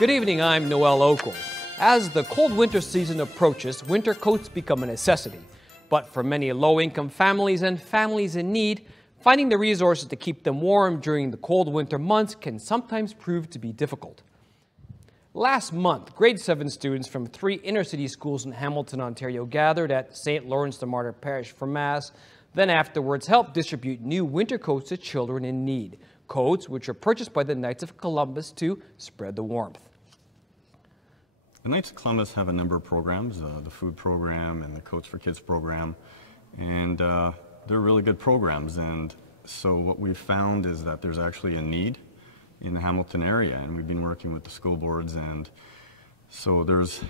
Good evening, I'm Noel Okel. As the cold winter season approaches, winter coats become a necessity. But for many low-income families and families in need, finding the resources to keep them warm during the cold winter months can sometimes prove to be difficult. Last month, grade 7 students from 3 inner-city schools in Hamilton, Ontario gathered at St. Lawrence de Martyr Parish for Mass, then afterwards helped distribute new winter coats to children in need. Coats which were purchased by the Knights of Columbus to spread the warmth. The Knights of Columbus have a number of programs, the food program and the Coats for Kids program, and they're really good programs. And so what we've found is that there's actually a need in the Hamilton area, and we've been working with the school boards, and so there's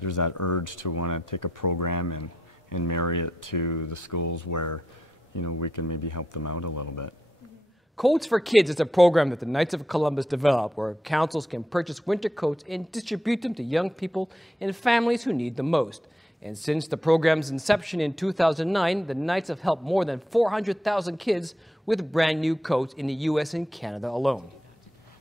that urge to want to take a program and marry it to the schools where we can maybe help them out a little bit. Coats for Kids is a program that the Knights of Columbus developed where councils can purchase winter coats and distribute them to young people and families who need them most. And since the program's inception in 2009, the Knights have helped more than 400,000 kids with brand new coats in the U.S. and Canada alone.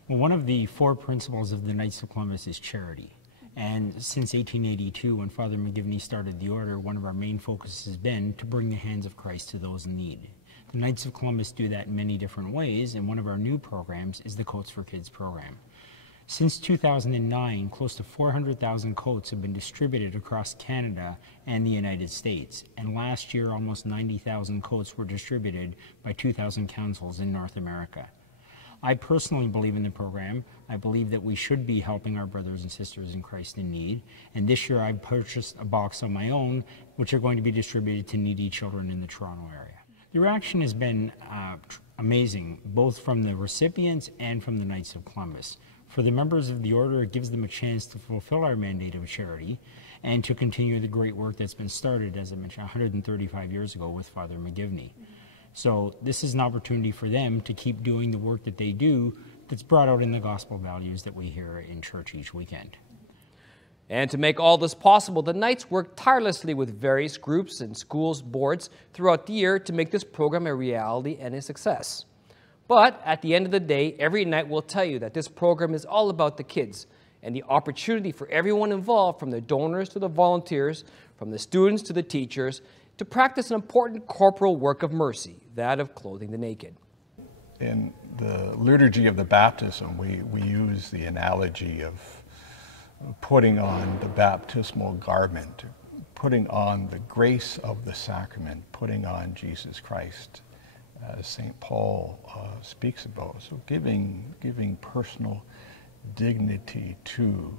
Well, one of the 4 principles of the Knights of Columbus is charity. And since 1882, when Father McGivney started the order, one of our main focuses has been to bring the hands of Christ to those in need. The Knights of Columbus do that in many different ways, and one of our new programs is the Coats for Kids program. Since 2009, close to 400,000 coats have been distributed across Canada and the United States, and last year almost 90,000 coats were distributed by 2,000 councils in North America. I personally believe in the program. I believe that we should be helping our brothers and sisters in Christ in need, and this year I've purchased a box on my own, which are going to be distributed to needy children in the Toronto area. The reaction has been amazing, both from the recipients and from the Knights of Columbus. For the members of the order, it gives them a chance to fulfill our mandate of charity and to continue the great work that's been started, as I mentioned, 135 years ago with Father McGivney. So this is an opportunity for them to keep doing the work that they do that's brought out in the gospel values that we hear in church each weekend. And to make all this possible, the Knights work tirelessly with various groups and schools boards throughout the year to make this program a reality and a success. But at the end of the day, every Knight will tell you that this program is all about the kids and the opportunity for everyone involved, from the donors to the volunteers, from the students to the teachers, to practice an important corporal work of mercy, that of clothing the naked. In the liturgy of the baptism, we use the analogy of putting on the baptismal garment, putting on the grace of the sacrament, putting on Jesus Christ, as St. Paul speaks about. So giving personal dignity to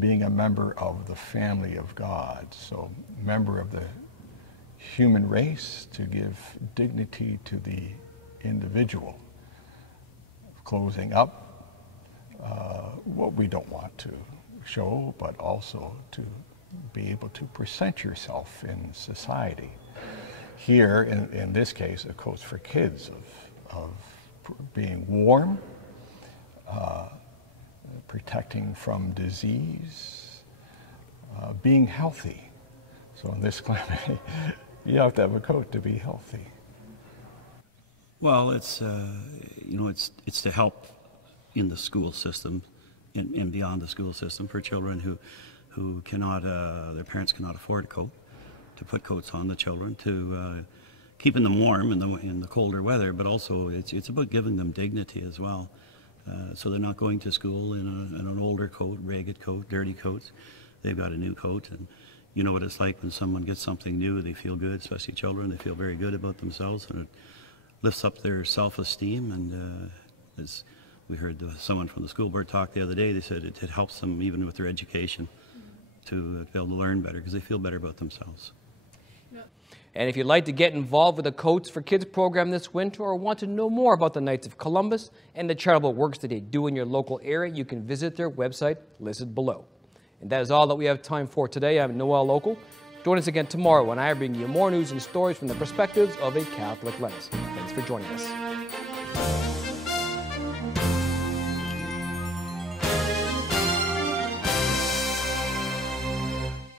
being a member of the family of God. So member of the human race, to give dignity to the individual, closing up what we don't want to show, but also to be able to present yourself in society. Here, in this case, a Coats for Kids of being warm, protecting from disease, being healthy. So in this climate, you have to have a coat to be healthy. Well, it's to help in the school system and beyond the school system for children who cannot, their parents cannot afford a coat, to put coats on the children, to keeping them warm in the colder weather, but also it's about giving them dignity as well. So they're not going to school in an older coat, ragged coat, dirty coats. They've got a new coat, and you know what it's like when someone gets something new, they feel good, especially children, they feel very good about themselves, and it lifts up their self-esteem. And as we heard someone from the school board talk the other day, they said it helps them even with their education to be able to learn better because they feel better about themselves. And if you'd like to get involved with the Coats for Kids program this winter, or want to know more about the Knights of Columbus and the charitable works that they do in your local area, you can visit their website listed below. And that is all that we have time for today. I'm Noel Okel. Join us again tomorrow when I bring you more news and stories from the perspectives of a Catholic lens. Thanks for joining us.